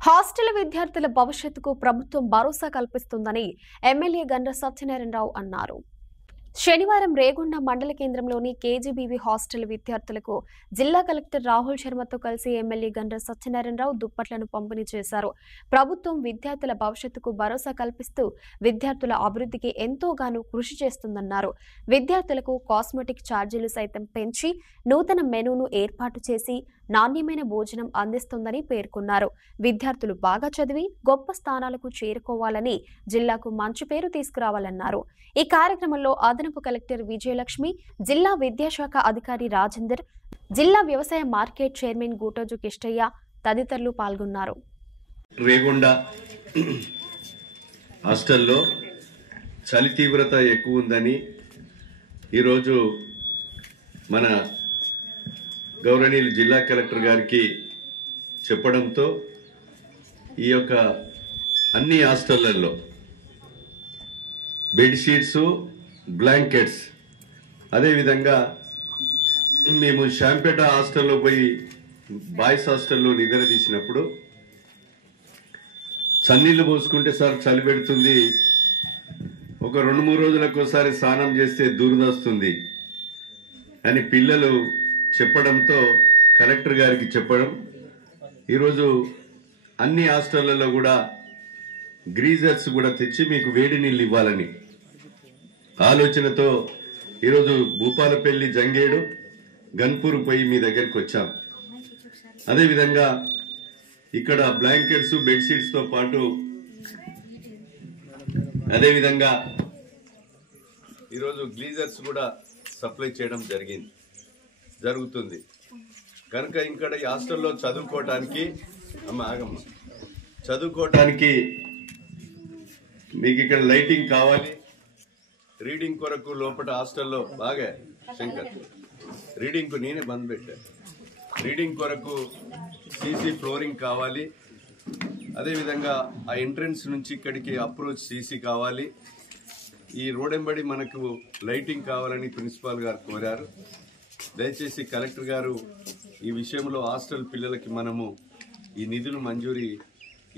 Hostel విద్యార్థుల భవిష్యత్తుకు ప్రభుత్వం భరోసా కల్పిస్తుందని ఎమ్మెల్యే గండ్ర సత్యనారాయణరావు అన్నారు. శనివారం రేగొండ మండల కేంద్రంలోని కేజీబీవీ హాస్టల్ విద్యార్థులకు జిల్లా కలెక్టర్ రాహుల్ శర్మతో కలిసి ఎమ్మెల్యే గండ్ర సత్యనారాయణరావు దుప్పట్లను పంపిణీ చేశారు. ప్రభుత్వం విద్యార్థుల భవిష్యత్తుకు భరోసా కల్పిస్తూ విద్యార్థుల అభివృద్ధికి ఎంతోగానో కృషి చేస్తుందన్నారు. విద్యార్థులకు కాస్మెటిక్ ఛార్జీలు సైతం పెంచి నూతన మెనూను ఏర్పాటు చేసి నాణ్యమైన భోజనం అందిస్తుందని పేర్కొన్నారు. విద్యార్థులు బాగా చదివి గొప్ప స్థానాలకు చేరుకోవాలని, జిల్లాకు మంచి పేరు తీసుకురావాలన్నారు. ఈ కార్యక్రమంలో అదనపు కలెక్టర్ విజయలక్ష్మి, జిల్లా విద్యాశాఖ అధికారి రాజేందర్, జిల్లా వ్యవసాయ మార్కెట్ చైర్మన్ గూటోజు కిష్టయ్య తదితరులు పాల్గొన్నారు. రేగొండ హాస్టల్లో చలి తీవ్రత ఎక్కువ ఉందని ఈరోజు మన గౌరవనీయులు జిల్లా కలెక్టర్ గారికి చెప్పడంతో ఈ యొక్క అన్ని హాస్టళ్లలో బెడ్షీట్స్, బ్లాంకెట్స్, అదేవిధంగా మేము శాంపేట హాస్టల్లో పోయి బాయ్స్ హాస్టల్లో నిద్ర తీసినప్పుడు చన్నీళ్ళు పోసుకుంటే సార్ చలి పెడుతుంది, ఒక 2-3 రోజులకు ఒకసారి స్నానం చేస్తే దురదొస్తుంది అని పిల్లలు చెప్పడంతో కలెక్టర్ గారికి చెప్పడం, ఈరోజు అన్ని హాస్టళ్లలో కూడా గ్రీజర్స్ కూడా తెచ్చి మీకు వేడి నీళ్ళు ఇవ్వాలని ఆలోచనతో ఈరోజు భూపాలపల్లి, జంగేడు, గన్పూర్ పోయి మీ దగ్గరికి వచ్చాం. అదేవిధంగా ఇక్కడ బ్లాంకెట్స్, బెడ్షీట్స్ తో పాటు అదేవిధంగా ఈరోజు గ్లీజర్స్ కూడా సప్లై చేయడం జరుగుతుంది. కనుక ఇక్కడ ఈ హాస్టల్లో చదువుకోవటానికి మీకు ఇక్కడ లైటింగ్ కావాలి. రీడింగ్ కొరకు లోపల హాస్టల్లో బాగా శంకర్ రీడింగ్ నేనే బంద్ పెట్టా. రీడింగ్ కొరకు సీసీ ఫ్లోరింగ్ కావాలి. అదేవిధంగా ఆ ఎంట్రన్స్ నుంచి ఇక్కడికి అప్రోచ్ సీసీ కావాలి. ఈ రోడ్ ఎంబడి మనకు లైటింగ్ కావాలని ప్రిన్సిపాల్ గారు కోరారు. దయచేసి కలెక్టర్ గారు ఈ విషయంలో హాస్టల్ పిల్లలకి మనము ఈ నిధులు మంజూరీ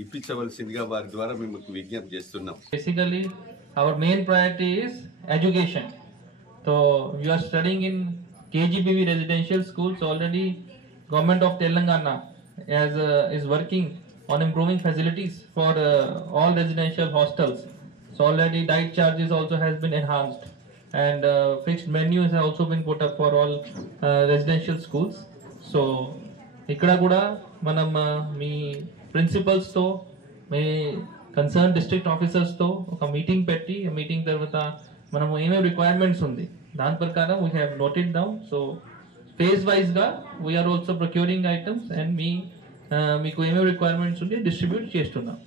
ఇప్పించవలసిందిగా వారి ద్వారా మేము విజ్ఞప్తి చేస్తున్నాం. Basically, our main priority is education. So you are studying in KGBV residential schools. Already, Government of Telangana is working on improving facilities for all residential hostels. So already diet charges also has been enhanced, and fixed menus have also been put up for all residential schools. So ikkada kuda manam me principles తో, మీ concern district officers తో ఒక meeting పెట్టి, meeting తర్వాత మనము ఏమేమి requirements ఉంది దాని ప్రకారం we have noted down. So phase wise గా we are also procuring items and మీకు ఏమేమి రిక్వైర్మెంట్స్ ఉండి డిస్ట్రిబ్యూట్ చేస్తున్నాం.